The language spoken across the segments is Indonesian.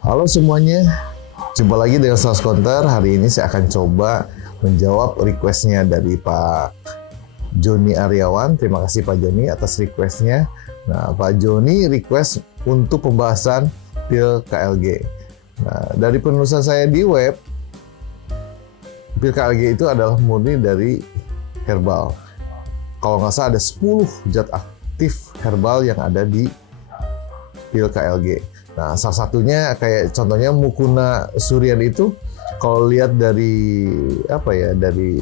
Halo semuanya, jumpa lagi dengan Sales Counter. Hari ini saya akan coba menjawab requestnya dari Pak Joni Aryawan. Terima kasih Pak Joni atas requestnya. Nah, Pak Joni request untuk pembahasan pil KLG. Nah, dari penelusuran saya di web, pil KLG itu adalah murni dari herbal. Kalau nggak salah ada 10 zat aktif herbal yang ada di pil KLG. Nah, salah satunya kayak contohnya Mucuna Surian itu kalau lihat dari dari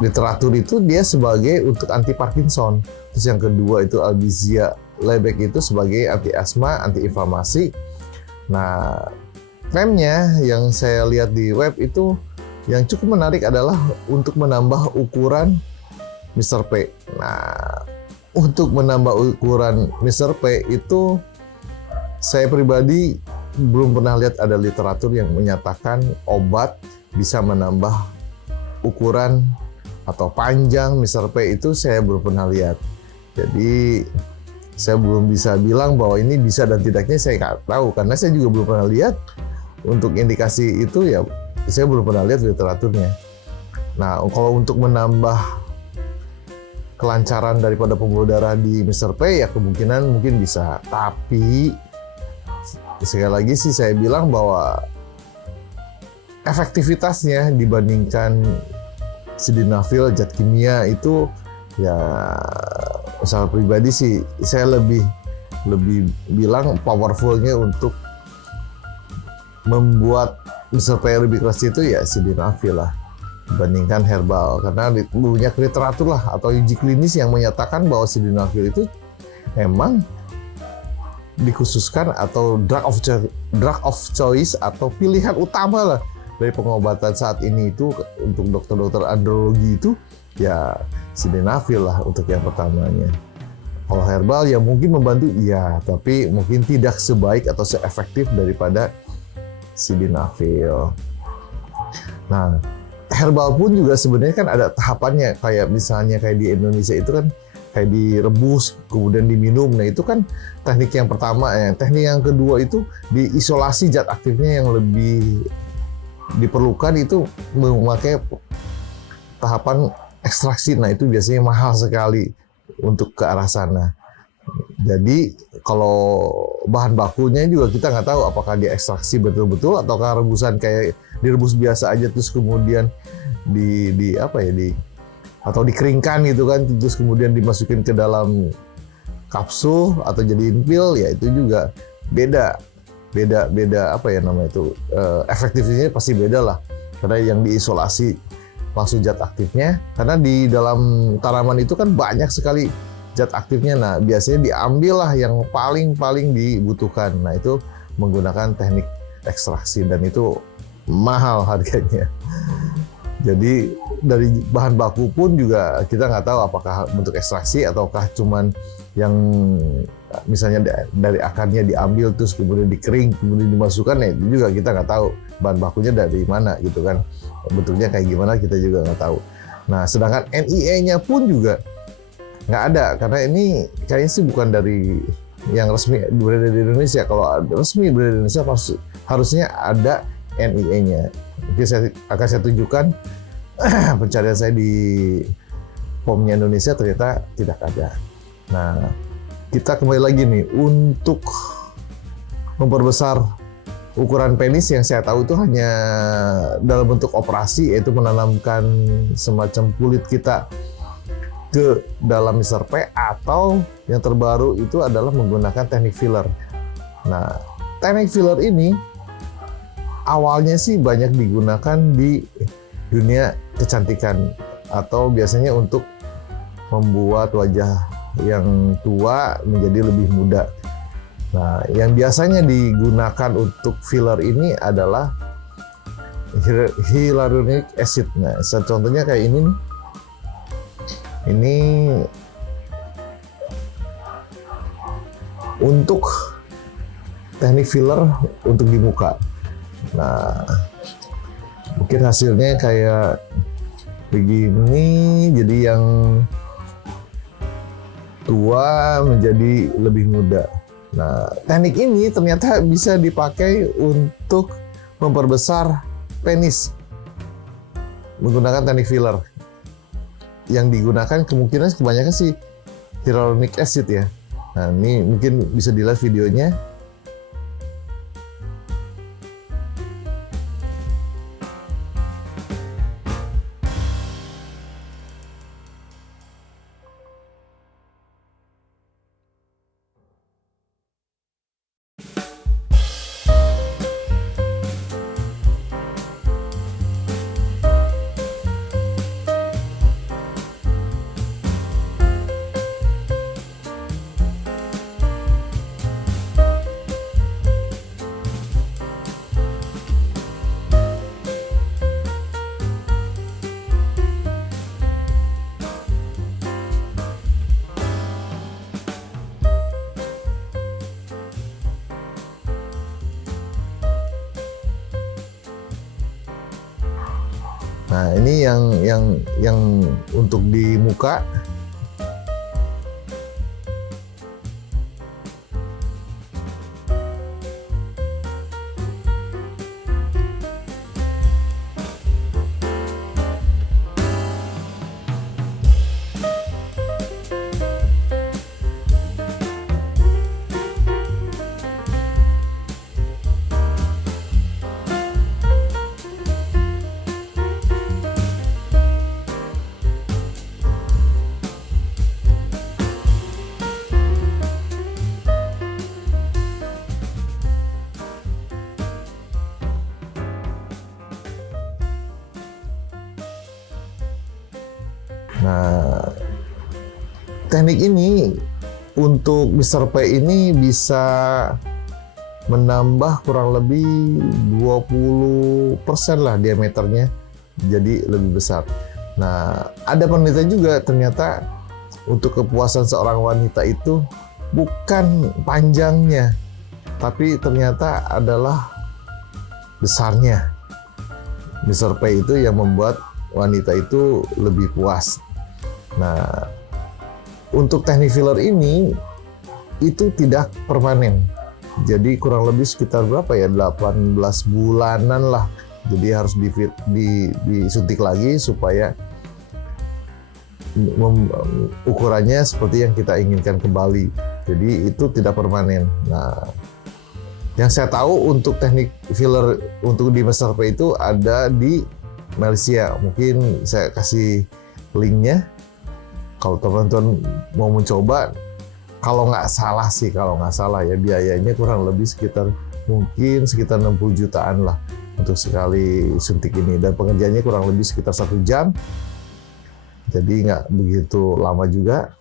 literatur itu dia sebagai untuk anti Parkinson. Terus yang kedua itu Albizia Lebec itu sebagai anti asma, anti inflamasi. Nah, klaimnya yang saya lihat di web itu yang cukup menarik adalah untuk menambah ukuran Mr. P. Nah, untuk menambah ukuran Mr. P itu saya pribadi belum pernah lihat ada literatur yang menyatakan obat bisa menambah ukuran atau panjang Mr. P itu saya belum pernah lihat. Jadi saya belum bisa bilang bahwa ini bisa dan tidaknya saya nggak tahu karena saya juga belum pernah lihat untuk indikasi itu ya saya belum pernah lihat literaturnya. Nah, kalau untuk menambah kelancaran daripada pembuluh darah di Mr. P ya kemungkinan mungkin bisa. Tapi sekali lagi sih saya bilang bahwa efektivitasnya dibandingkan sildenafil zat kimia itu ya secara pribadi sih saya lebih bilang powerfulnya untuk membuat Mr. P lebih keras itu ya sildenafil lah dibandingkan herbal karena banyak literatur lah atau uji klinis yang menyatakan bahwa sildenafil itu emang dikhususkan atau drug of choice atau pilihan utama lah dari pengobatan saat ini itu untuk dokter-dokter andrologi itu ya sildenafil lah untuk yang pertamanya. Kalau herbal ya mungkin membantu iya, tapi mungkin tidak sebaik atau seefektif daripada sildenafil. Nah, herbal pun juga sebenarnya kan ada tahapannya kayak misalnya kayak di Indonesia itu kan kayak direbus kemudian diminum. Nah itu kan teknik yang pertama ya. Teknik yang kedua itu diisolasi zat aktifnya yang lebih diperlukan itu memakai tahapan ekstraksi. Nah itu biasanya mahal sekali untuk ke arah sana. Jadi kalau bahan bakunya juga kita nggak tahu apakah dia ekstraksi betul-betul ataukah rebusan kayak direbus biasa aja terus kemudian atau dikeringkan gitu kan terus kemudian dimasukin ke dalam kapsul atau jadiin pil ya itu juga beda efektivitasnya pasti beda lah karena yang diisolasi langsung zat aktifnya karena di dalam tanaman itu kan banyak sekali zat aktifnya. Nah, biasanya diambil lah yang paling dibutuhkan. Nah, itu menggunakan teknik ekstraksi dan itu mahal harganya. Jadi dari bahan baku pun juga kita nggak tahu apakah bentuk ekstraksi ataukah cuman yang misalnya dari akarnya diambil terus kemudian dikering kemudian dimasukkan ya itu juga kita nggak tahu bahan bakunya dari mana gitu kan bentuknya kayak gimana kita juga nggak tahu. Nah, sedangkan NIE-nya pun juga nggak ada karena ini kayaknya sih bukan dari yang resmi beredar di Indonesia. Kalau resmi beredar di Indonesia harusnya ada NIE-nya. Oke, saya tunjukkan pencarian saya di POM-nya Indonesia ternyata tidak ada. Nah, kita kembali lagi nih untuk memperbesar ukuran penis yang saya tahu itu hanya dalam bentuk operasi yaitu menanamkan semacam kulit kita ke dalam Mr. P atau yang terbaru itu adalah menggunakan teknik filler. Nah, teknik filler ini awalnya sih banyak digunakan di dunia kecantikan atau biasanya untuk membuat wajah yang tua menjadi lebih muda. Nah, yang biasanya digunakan untuk filler ini adalah hyaluronic acid. Nah, contohnya kayak ini nih. Ini untuk teknik filler untuk di muka. Nah, mungkin hasilnya kayak begini, jadi yang tua menjadi lebih muda. Nah, teknik ini ternyata bisa dipakai untuk memperbesar penis menggunakan teknik filler. Yang digunakan kemungkinan kebanyakan sih hyaluronic acid ya. Nah, ini mungkin bisa dilihat videonya. Nah, ini yang untuk di muka. Nah, teknik ini untuk Mr. P ini bisa menambah kurang lebih 20% lah diameternya, jadi lebih besar. Nah, ada penelitian juga ternyata untuk kepuasan seorang wanita itu bukan panjangnya, tapi ternyata adalah besarnya. Mr. P itu yang membuat wanita itu lebih puas. Nah, untuk teknik filler ini itu tidak permanen. Jadi kurang lebih sekitar berapa ya? 18 bulanan lah. Jadi harus disuntik lagi supaya ukurannya seperti yang kita inginkan kembali. Jadi itu tidak permanen. Nah, yang saya tahu untuk teknik filler untuk di Mr. P itu ada di Malaysia. Mungkin saya kasih linknya. Kalau teman-teman mau mencoba, kalau nggak salah ya biayanya kurang lebih sekitar 60 jutaan lah untuk sekali suntik ini, dan pengerjaannya kurang lebih sekitar 1 jam, jadi nggak begitu lama juga.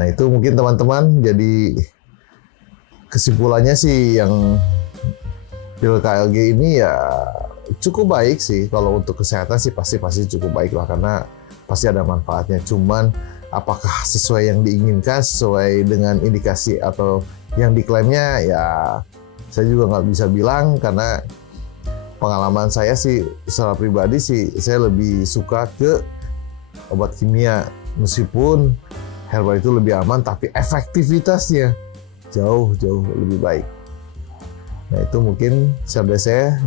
Nah, itu mungkin teman-teman, jadi kesimpulannya sih yang pil KLG ini ya cukup baik sih. Kalau untuk kesehatan sih pasti cukup baik lah, karena pasti ada manfaatnya. Cuman apakah sesuai yang diinginkan, sesuai dengan indikasi atau yang diklaimnya, ya saya juga nggak bisa bilang, karena pengalaman saya sih secara pribadi sih saya lebih suka ke obat kimia. Meskipun herbal itu lebih aman, tapi efektivitasnya jauh lebih baik. Nah, itu mungkin share dari saya.